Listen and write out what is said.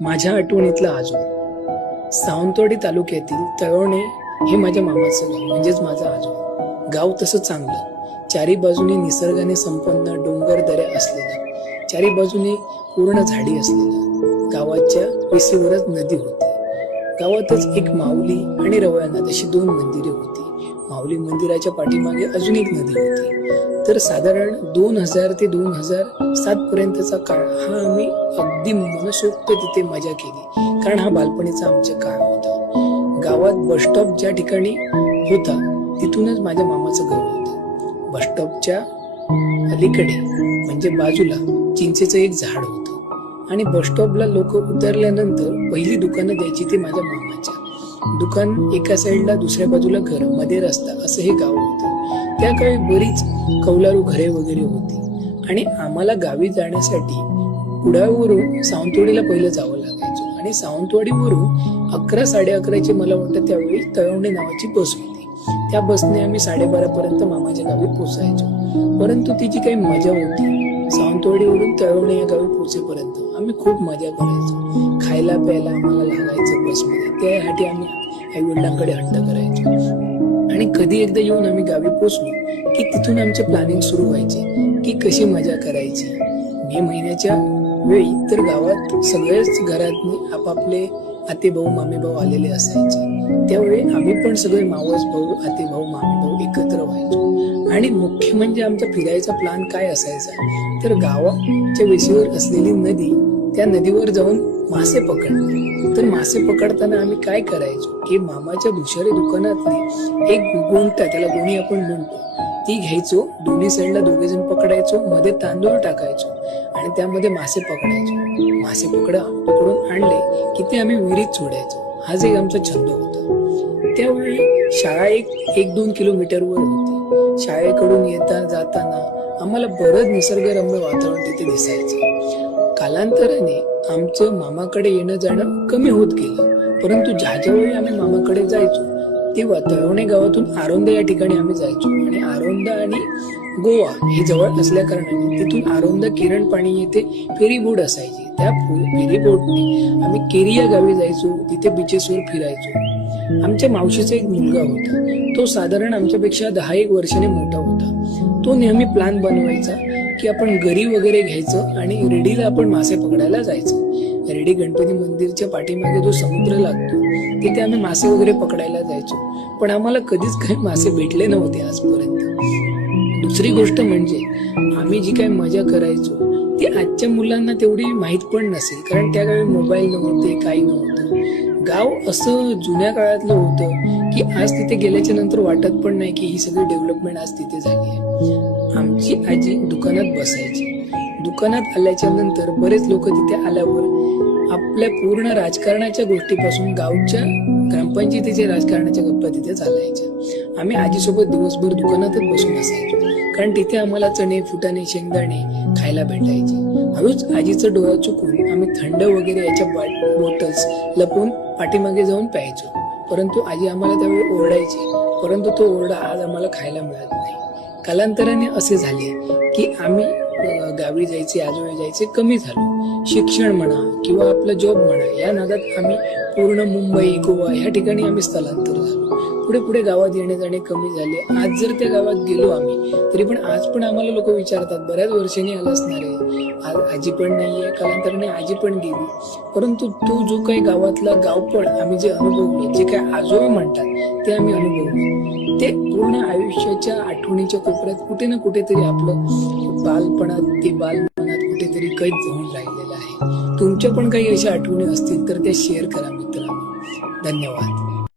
माझ्या आठवणीतला आजोळ सावंतवाडी तालुक्यातील तळवणे हे माझ्या मामाचं गाव म्हणजेच माझा आजोळ गाव. तसं चांगलं, चारी बाजूने निसर्गाने संपन्न डोंगर दऱ्या असलेलं, चारी बाजूने पूर्ण झाडी असलेलं. गावाच्या वेशीवरच नदी होती. गावातच एक माऊली आणि रवळनाथ अशी दोन मंदिरे होती. माऊली मंदिराच्या पाठीमागे अजून एक नदी होती. तर साधारण 2000 ते 2007 पर्यंतचा काळ हा आम्ही अगदी मनसोक्त तिथे मजा केली, कारण हा बालपणीचा आमचा काळ होता. गावात बसस्टॉप ज्या ठिकाणी होता तिथूनच माझ्या मामाचं घर होतं. बसस्टॉपच्या अलीकडे म्हणजे बाजूला चिंचेचं एक झाड होतं आणि बसस्टॉपला लोक उतरल्यानंतर पहिली दुकानं द्यायची ती माझ्या मामाच्या. दुकान एका साईडला, दुसऱ्या बाजूला घर, मध्ये रस्ता, असं हे गाव होतं. त्या काळी बरीच कौलारू घरे वगैरे होती आणि आम्हाला गावी जाण्यासाठी कुडाळवरून सावंतवाडीला पहिलं जावं लागायचं आणि सावंतवाडीवरून 11-11:30ची मला वाटतं त्यावेळी तळवणे नावाची बस होती. त्या बसने आम्ही 12:30 पर्यंत मामाच्या गावी पोचायचो. परंतु तिची काही मजा होती. सावंतवाडीवरून तळवणे या गावी पोचेपर्यंत आम्ही खूप मजा करायचो. खायला प्यायला आम्हाला लागायचं बसमध्ये, त्यासाठी आम्ही आई वडिलांकडे हट्ट करायचो. आणि कधी एकदा येऊन आम्ही गावी पोचलो की तिथून आमचे प्लॅनिंग सुरू व्हायचे की कशी मजा करायची. मे महिन्याच्या वेळी तर गावात सगळेच घरात आपापले आते भाऊ मामे भाऊ आलेले असायचे. त्यावेळी आम्ही पण सगळे मावस भाऊ, आते भाऊ, मामे भाऊ एकत्र व्हायचो. आणि मुख्य म्हणजे आमचा फिरायचा प्लॅन काय असायचा तर गावाच्या वेशीवर असलेली नदी, त्या नदीवर जाऊन मासे पकडणे. तर मासे पकडताना आम्ही काय करायचो की मामाच्या भुशारी दुकानातली एक गोंटा, त्याला गोणी आपण म्हणतो, ती घ्यायचो. दोन्ही साईडला दोघेजण पकडायचो, मध्ये तांदूळ टाकायचो आणि त्यामध्ये मासे पकडायचो. मासे पकडून आणले की ते आम्ही विहिरीत सोडायचो. हाच एक आमचा छंद होता. त्यावेळी शाळा 1-2 किलोमीटरवर होती. शाळेकडून येता जाताना आम्हाला बरंच निसर्गरम्य वातावरण तिथे दिसायचे. कालांतराने आमचं मामाकडे येणं जाणं कमी होत गेलं, परंतु ज्यावेळी आम्ही मामाकडे जायचो तेव्हा तळवणे गावातून आरोंदा या ठिकाणी आम्ही जायचो आणि आरोंदा आणि गोवा हे जवळ असल्या कारणाने तिथून आरोंदा किरण पाणी येथे फेरी बोट असायची. त्या फेरी बोटने आम्ही केरी या गावी जायचो. तिथे बीचेसवर फिरायचो. आमच्या मावशीचा एक मुलगा होता, तो साधारण आमच्यापेक्षा 10-1 वर्षाने मोठा होता. तो नेहमी प्लॅन बनवायचा की आपण गरी वगैरे घ्यायचं आणि रेडीला आपण मासे पकडायला जायचं. रेडी गणपती मंदिरच्या पाठीमागे जो समुद्र लागतो तिथे आम्ही मासे वगैरे पकडायला जायचो. पण आम्हाला कधीच काही मासे भेटले नव्हते आजपर्यंत. दुसरी गोष्ट म्हणजे आम्ही जी काही मजा करायचो ती आजच्या मुलांना तेवढी माहीत पण नसेल, कारण त्या काळी मोबाईल नव्हते, काही नव्हतं. गाव असं जुन्या काळातलं होतं की आज तिथे गेल्याच्या नंतर वाटत पण नाही की ही सगळी डेव्हलपमेंट आज तिथे झाली आहे. आमची आजी दुकानात बसायची. दुकानात आल्याच्या नंतर बरेच लोक तिथे आल्यावर आपल्या पूर्ण राजकारणाच्या गोष्टीपासून गावच्या ग्रामपंचायतीच्या राजकारणाच्या गप्पा तिथे चालायच्या. आम्ही आजीसोबत दिवसभर दुकानातच बसून असायचो, कारण तिथे आम्हाला चणे, फुटाणे, शेंगदाणे खायला भेटायचे. हळूच आजीचं डोळा चुकून आम्ही थंड वगैरे याच्या बॉटल्स लपवून पाठीमागे जाऊन प्यायचो. परंतु आजी आम्हाला त्यावेळी ओरडायची, परंतु तो ओरडा आज आम्हाला खायला मिळत नाही. कालांतराने असे झाले की आम्ही गावी जायचे, आजोळी जायचे कमी झालो. शिक्षण म्हणा किंवा आपला जॉब म्हणा या नादात आम्ही पूर्ण मुंबई, गोवा ह्या ठिकाणी आम्ही स्थलांतर झालो. पुढे पुढे गावात येणे जाणे कमी झाले. आज जर त्या गावात गेलो आम्ही तरी पण आज पण आम्हाला लोक विचारतात, बऱ्याच वर्षांनी आला असणार आहे, आज आजी पण नाहीये. कालांतराने आजी पण गेली, परंतु तो जो काही गावातला गावपण आम्ही जे अनुभवले, जे काही आजोबा म्हणतात ते आम्ही अनुभवले, ते पूर्ण आयुष्याच्या आठवणीच्या कोपऱ्यात कुठे ना कुठेतरी आपलं बालपणात, ते बालमनात कुठेतरी कैद होऊन राहिलेलं आहे. तुमच्या पण काही अशा आठवणी असतील तर त्या शेअर करा मित्रांनो. धन्यवाद.